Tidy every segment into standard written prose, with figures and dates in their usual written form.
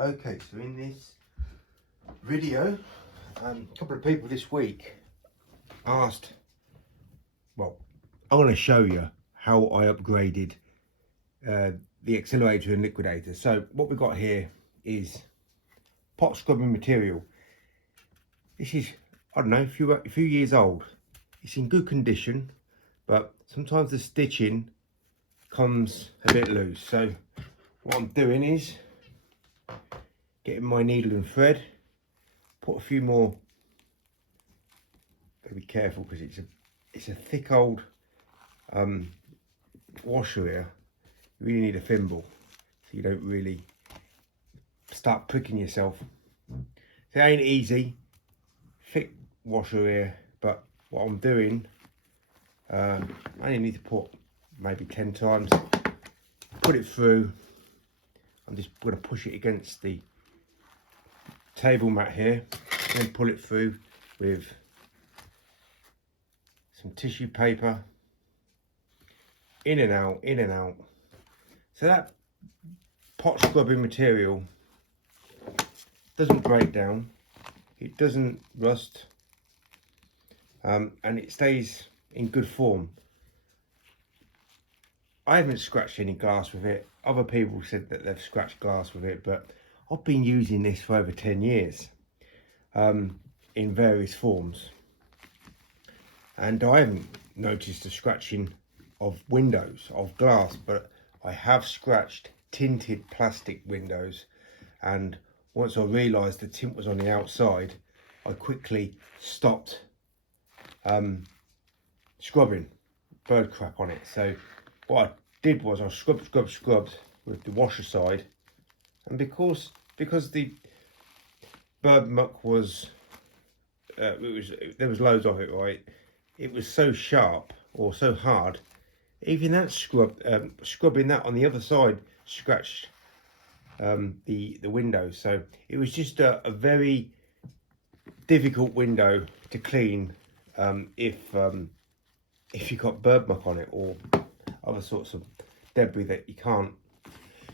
Okay, so in this video, a couple of people this week asked, well, I want to show you how I upgraded the accelerator and liquidator. So what we've got here is pot scrubbing material. This is, I don't know, a few years old. It's in good condition, but sometimes the stitching comes a bit loose. So what I'm doing is getting my needle and thread, put a few more. Gotta be careful because it's a thick old washer here. You really need a thimble so you don't really start pricking yourself. So it ain't easy, thick washer here, but what I'm doing, I only need to put maybe 10 times, put it through. I'm just going to push it against the table mat here, then pull it through with some tissue paper, in and out, in and out. So that pot scrubbing material doesn't break down, it doesn't rust, and it stays in good form. I haven't scratched any glass with it. Other people said that they've scratched glass with it, but I've been using this for over 10 years in various forms, and I haven't noticed a scratching of windows, of glass, but I have scratched tinted plastic windows, and once I realised the tint was on the outside, I quickly stopped scrubbing bird crap on it. So what I did was I scrubbed with the washer side, and because the bird muck was there was loads of it, right? It was so sharp or so hard, even that scrubbing that on the other side scratched the window. So it was just a very difficult window to clean if you got bird muck on it or other sorts of debris that you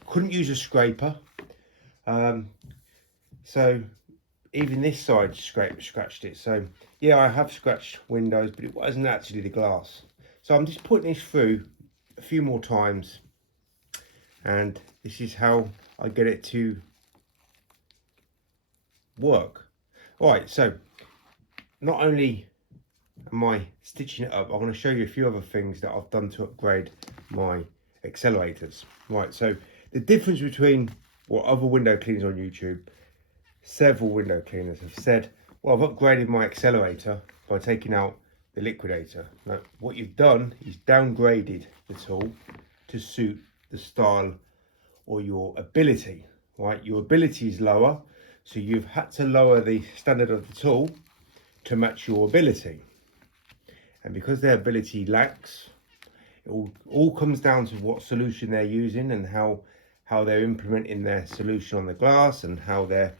couldn't use a scraper. So even this side scratched it. So yeah, I have scratched windows, but it wasn't actually the glass. So I'm just putting this through a few more times, and this is how I get it to work. All right, so not only am I stitching it up, I'm going to show you a few other things that I've done to upgrade my accelerators. Right, so the difference between what other window cleaners on YouTube, several window cleaners have said, well, I've upgraded my accelerator by taking out the liquidator. Now, what you've done is downgraded the tool to suit the style or your ability, right? Your ability is lower, so you've had to lower the standard of the tool to match your ability. And because their ability lacks, it all comes down to what solution they're using and how they're implementing their solution on the glass and how they're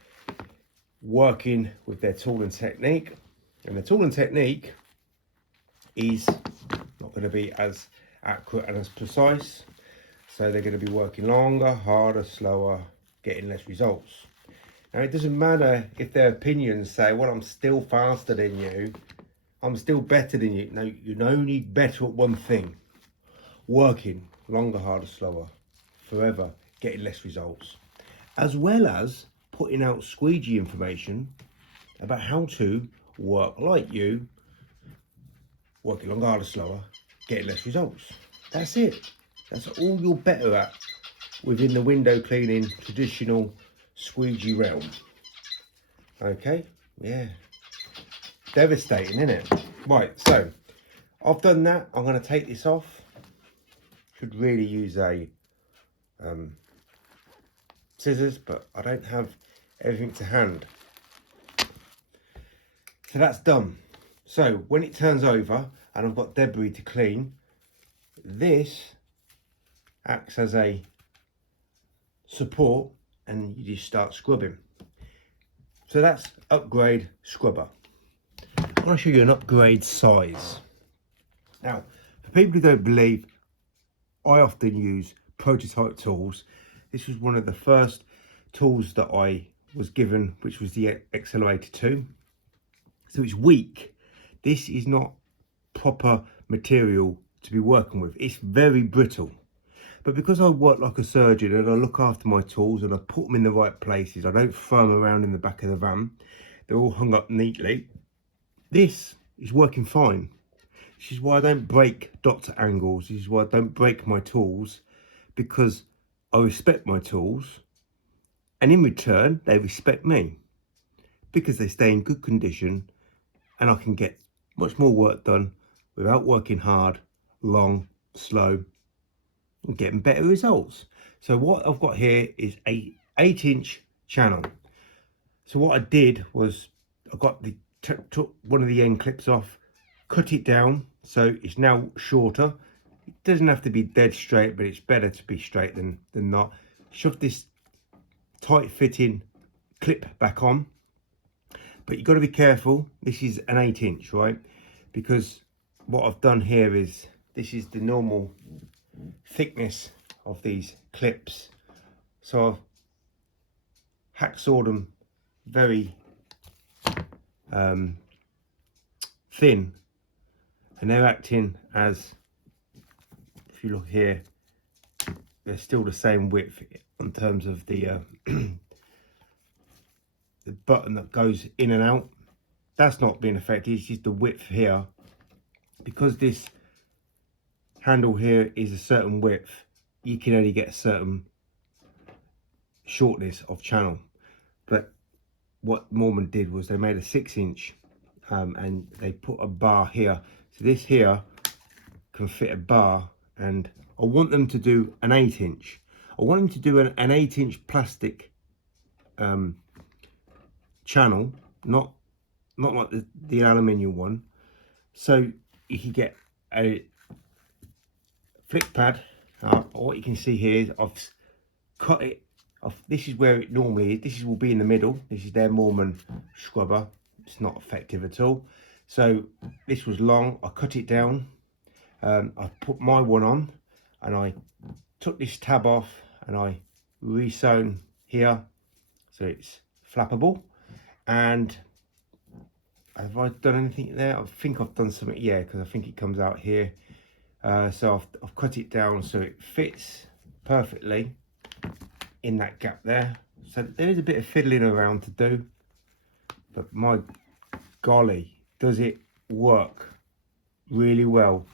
working with their tool and technique. And the tool and technique is not going to be as accurate and as precise. So they're going to be working longer, harder, slower, getting less results. Now it doesn't matter if their opinions say, well, I'm still faster than you, I'm still better than you. No, you're only better at one thing: working longer, harder, slower, forever, getting less results, as well as putting out squeegee information about how to work like you, working longer, harder, slower, getting less results. That's it. That's all you're better at within the window cleaning traditional squeegee realm. Okay, yeah. Devastating, isn't it? Right, so I've done that. I'm going to take this off. Should really use a scissors, but I don't have everything to hand. So that's done. So when it turns over and I've got debris to clean, this acts as a support and you just start scrubbing. So that's upgrade scrubber. I want to show you an upgrade size. Now, for people who don't believe, I often use prototype tools. This was one of the first tools that I was given, which was the Accelerator 2. So it's weak. This is not proper material to be working with. It's very brittle. But because I work like a surgeon and I look after my tools and I put them in the right places, I don't throw them around in the back of the van. They're all hung up neatly. This is working fine. This is why I don't break dots at angles. This is why I don't break my tools, because I respect my tools, and in return they respect me because they stay in good condition and I can get much more work done without working hard, long, slow, and getting better results. So what I've got here is a 8-inch channel. So what I did was I got took one of the end clips off, cut it down so it's now shorter. It doesn't have to be dead straight, but it's better to be straight than not. Shove this tight fitting clip back on, but you've got to be careful. This is an 8-inch, right? Because what I've done here is, this is the normal thickness of these clips, so I've hacksawed them very thin, and they're acting as, if you look here, they're still the same width in terms of the the button that goes in and out. That's not being affected. It's just the width here. Because this handle here is a certain width, you can only get a certain shortness of channel. But what Mormon did was they made a 6-inch and they put a bar here. So this here can fit a bar, and I want them to do an 8-inch. I want them to do an 8-inch plastic channel, not like the aluminium one. So you can get a Fliq pad. What you can see here is I've cut it off. This is where it normally is. This will be in the middle. This is their Mormon scrubber. It's not effective at all. So this was long. I cut it down. I put my one on, and I took this tab off and I re-sewn here so it's flappable. And have I done anything there? I think I've done something, yeah, because I think it comes out here. So I've cut it down so it fits perfectly in that gap there. So there is a bit of fiddling around to do, but my golly, does it work really well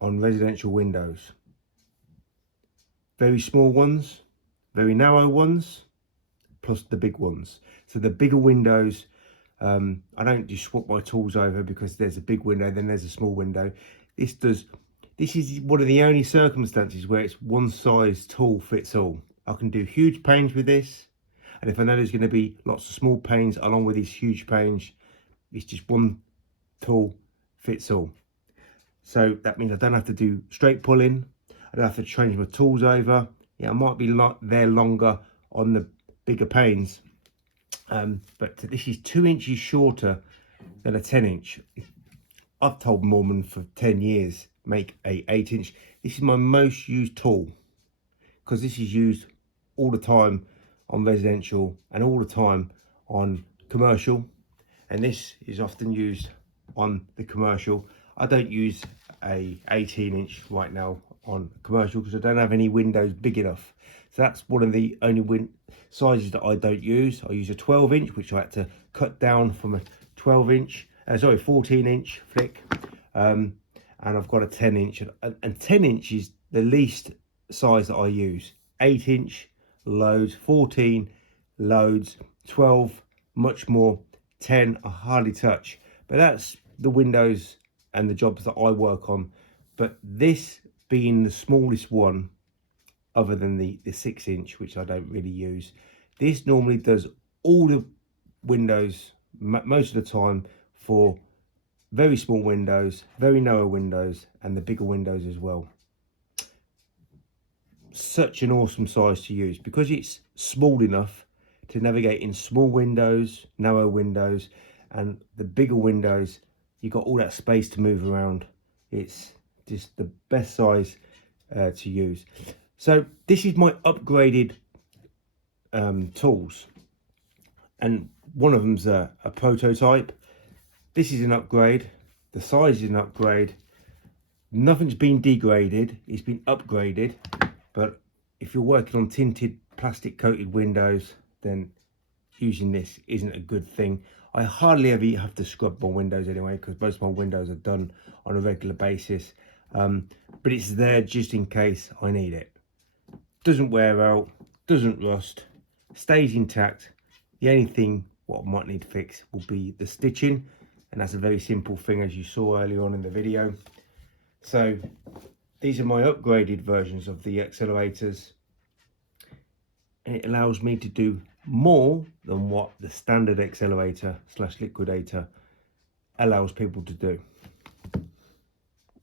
on residential windows. Very small ones, very narrow ones, plus the big ones. So the bigger windows, I don't just swap my tools over because there's a big window, then there's a small window. This is one of the only circumstances where it's one size tool fits all. I can do huge panes with this, and if I know there's going to be lots of small panes along with these huge panes, it's just one tool fits all. So that means I don't have to do straight pulling. I don't have to change my tools over. Yeah, I might be there longer on the bigger panes, but this is 2 inches shorter than a 10-inch. I've told Mormon for 10 years, make a 8-inch. This is my most used tool because this is used all the time on residential and all the time on commercial, and this is often used on the commercial. I don't use a 18-inch right now on commercial because I don't have any windows big enough. So that's one of the only sizes that I don't use. I use a 12-inch, which I had to cut down from a 14-inch Fliq, and I've got a 10-inch, and 10-inch is the least size that I use. 8-inch loads, 14 loads, 12 much more, 10 I hardly touch. But that's the windows and the jobs that I work on. But this being the smallest one, other than the 6-inch, which I don't really use, this normally does all the windows most of the time for very small windows, very narrow windows, and the bigger windows as well. Such an awesome size to use because it's small enough to navigate in small windows, narrow windows, and the bigger windows, you've got all that space to move around. It's just the best size to use. So this is my upgraded tools, and one of them's a prototype. This is an upgrade. The size is an upgrade. Nothing's been degraded, it's been upgraded. But if you're working on tinted plastic coated windows, then using this isn't a good thing. I hardly ever have to scrub my windows anyway, because most of my windows are done on a regular basis. But it's there just in case I need it. Doesn't wear out, doesn't rust, stays intact. The only thing what I might need to fix will be the stitching, and that's a very simple thing, as you saw earlier on in the video. So these are my upgraded versions of the accelerators, and it allows me to do more than what the standard accelerator / liquidator allows people to do.